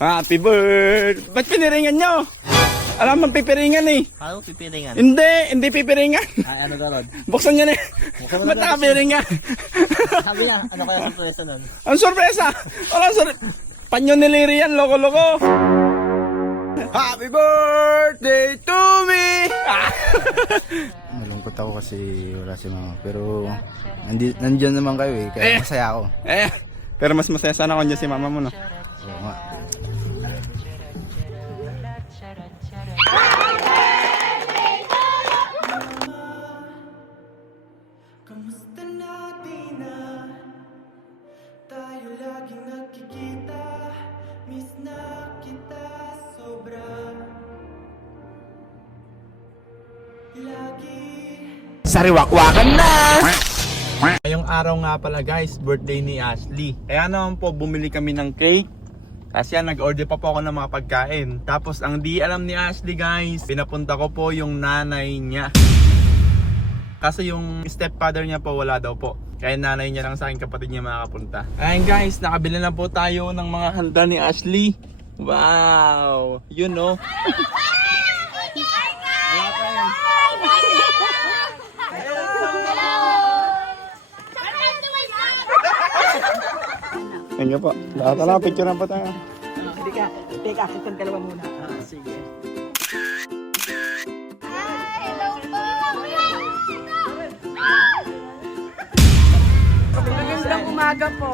Happy birthday! Ba't piniringan nyo? Alam mo, pipiringan eh. Ano pipiringan? Hindi pipiringan. Ay, ano daw? Buksan nyo na eh. Buksan mo Ba't na. nakapiringan? Sabi niya, ano kaya surpresa nun? Ang sorpresa! Walang sorpresa. Panyo niliri yan, loko-loko. Happy birthday to me! Malungkot ako kasi wala si mama. Pero nandiyan naman kayo eh. Kaya masaya ako. Pero mas masaya sana kung dyan si mama mo, no? Oo nga. Kamusta na di na tayo laging nagkikita, miss na kita sobra lagi. Sariwakwakan na! Ngayong araw nga pala guys, birthday ni Ashley. Kaya naman po bumili kami ng cake. Kasi nag-order pa po ako ng mga pagkain. Tapos ang di alam ni Ashley guys, pinapunta ko po yung nanay niya. Kasi yung stepfather niya po wala daw po. Kaya nanay niya lang sa akin kapatid niya makakapunta. Ayan guys, nakabili na po tayo ng mga handa ni Ashley. Wow! Yun no? Thank you po. Tara, picture na po tayo. Hindi ka, teka, kitang dalawa muna. Sige. Magandang umaga po.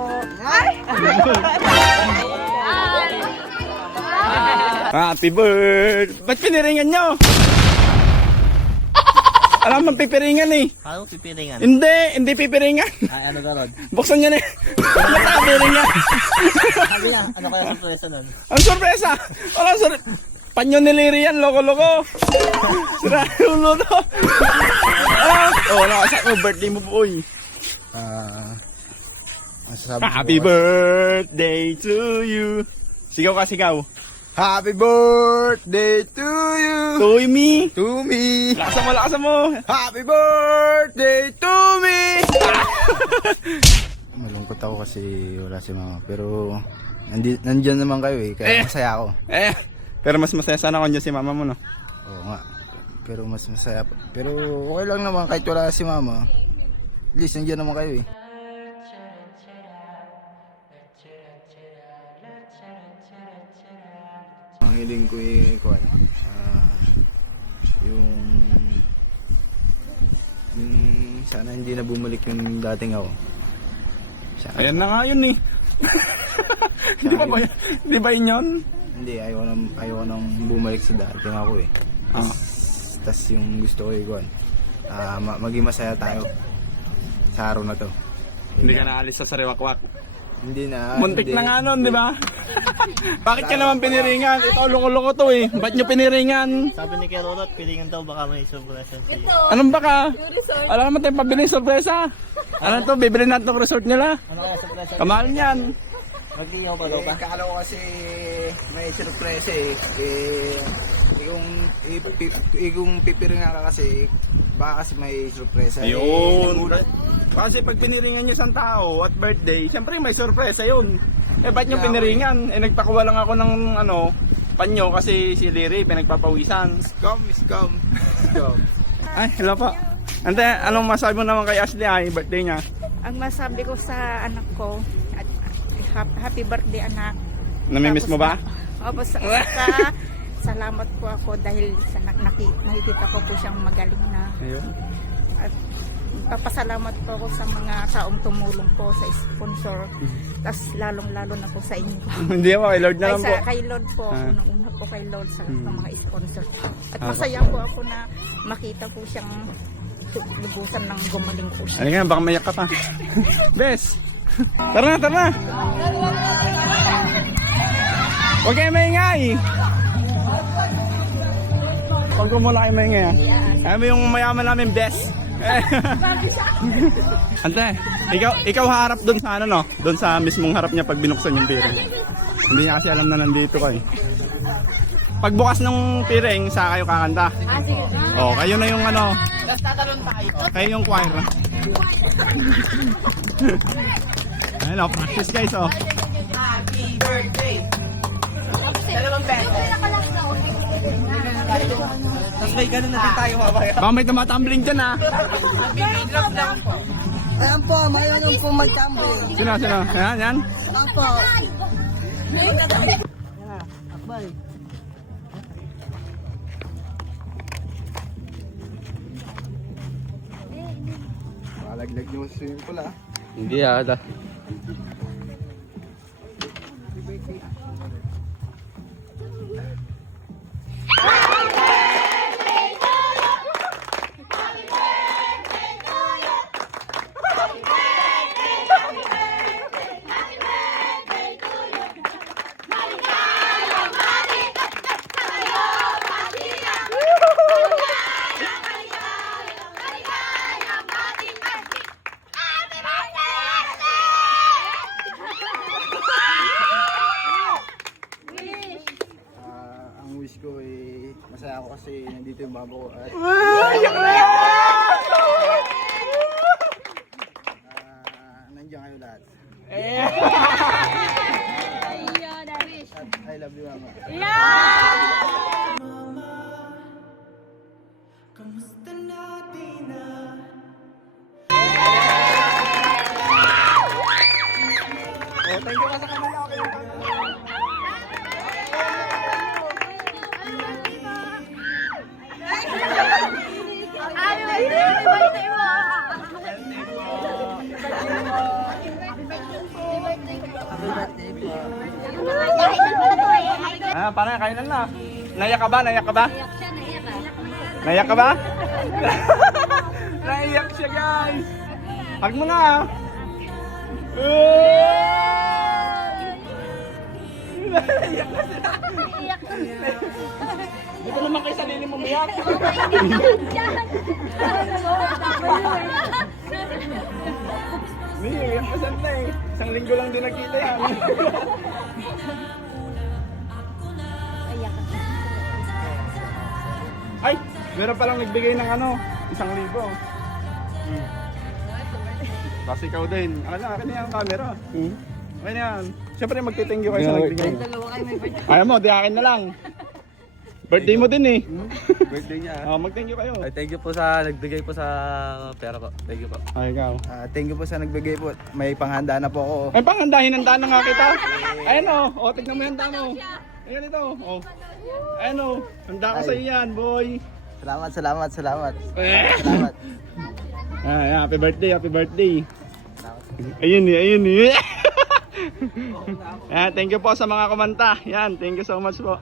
Happy birthday! Ba't piniringan nyo? Alam mo, pipiringan eh. Ano pipiringan? Hindi pipiringan. Ay, ano daw? Buksan nyo na eh. Ba't nakapiringan? Sabi niya, ano kaya surpresa nun? Ang sorpresa! Walang sorpresa. Panyo niliri yan, loko-loko. Sira ulo to. Wala kasi ako, birthday mo po eh. Masasabi Happy ko, birthday to you. Sigaw ka, sigaw. Happy birthday to you. To me. To me. Lakasan mo. Happy birthday to me. Malungkot ako kasi wala si mama. Pero nandiyan naman kayo eh. Kaya masaya ako. Pero mas masaya sana kung dyan si mama mo, no? Oo nga. Pero mas masaya pa. Pero okay lang naman kahit wala si mama. At least nandiyan naman kayo eh. Ang hiling ko eh, kuwan. Yung sana hindi na bumalik yung dating ako. Sana, Ayan na nga yun eh. Di ba yun yun? Hindi, ayaw nang bumalik sa dating ako eh. Tas yung gusto ko eh, kuwan. Maging masaya tayo sa araw na to. Hindi ka naalis sa sariwakwak. Hindi na. Muntik hindi. na nga nun, di ba? Bakit ka naman piniringan? Ito, loko-loko to eh. Ba't nyo piniringan? Sabi ni Kerorot, piringan daw baka may surpresa sa iyo. Anong baka? Alam naman tayong pabili sorpresa. Ano to? Bibili natin ng resort nila. Ano kaya surpresa? Kamahal niyan. Magtingaw pa daw ba? Kala ko kasi may surpresa eh. Kung pipiringan ka kasi, baka kasi may surpresa. Ayun. Kasi pag piniringan nyo isang tao at birthday, siyempre may sorpresa yun. Eh ba't nyo piniringan? Eh nagpakuha lang ako ng panyo kasi si Liri pinagpapawisan. Scam. Ay, hello po. Ante, anong masabi mo naman kay Ashley ay birthday niya? Ang masabi ko sa anak ko, happy birthday anak. Namimiss mo ba? Opo, salamat po ako dahil sa nakikita ko po siyang magaling na. Ayun. At papasalamat po ako sa mga taong tumulong po sa sponsor. Tas lalong-lalo na po sa inyo. Hindi ako, kay Lord na lang po. Kay Lord po, Ah. unang-una po kay Lord sa mga sponsor. At masaya po ako na makita po siyang lubusan ng gumaling po siya. Ano nga, baka mayak ka pa. Bes! Tara na! Huwag kayo maingay! Huwag ko mula kayo maingay ha. Alam mo yung mayaman namin, Bes. Ante, ikaw harap doon sa no? Doon sa mismong harap niya pag binuksan yung piring. Hindi niya kasi alam na nandito ka eh. Pagbukas ng piring, sa kayo kakanta. Oh, kayo na yung kayo yung choir. Ayun, practice guys, oh. Happy birthday. may ganun na din tayo mamaya. Baka may tumatumbling dyan ha. Ayan po, mayon yung po mag-camble. Sino? Ayan, yan. Ayan po. Akbay. Malaglag niyo sa swimming pool ah. Hindi ata. Ang wish ko ay masaya ako kasi nandito yung babo ko at nandiyan kayo lahat. At I love you, mama. Kamusta natin na? Oh, thank you ka sa kanila. Parang kailan na. Naiyak ka ba? Naiyak ka ba? Naiyak ka ba? Naiyak siya, guys. Hug mo na. Naiyak na sila. Dito naman kayo sa lilim mo umiyak. Hindi, iyak ka saan na eh. Isang linggo lang din nakita yan. Ay, meron palang nagbigay ng ano, 1,000. Kasi ikaw din. Akin na yung camera. Okay na yan. Siyempre magti-thank you kayo sa nagbigay. Ayaw mo, di akin na lang. Birthday mo din eh. Birthday niya. Mag-thank you kayo. Ay, thank you po sa nagbigay po sa pera ko. Thank you po. Ay, ikaw. Thank you po sa nagbigay po. May panghanda na po ako. Ay, hinanda na nga kita. Ayun o, tignan mo yung handa mo. Ayan ito. Oh. Ayun o, handa ko sa iyo yan, boy. Salamat. Salamat. Happy birthday. Ayun eh. Thank you po sa mga komanta. Yan, thank you so much po.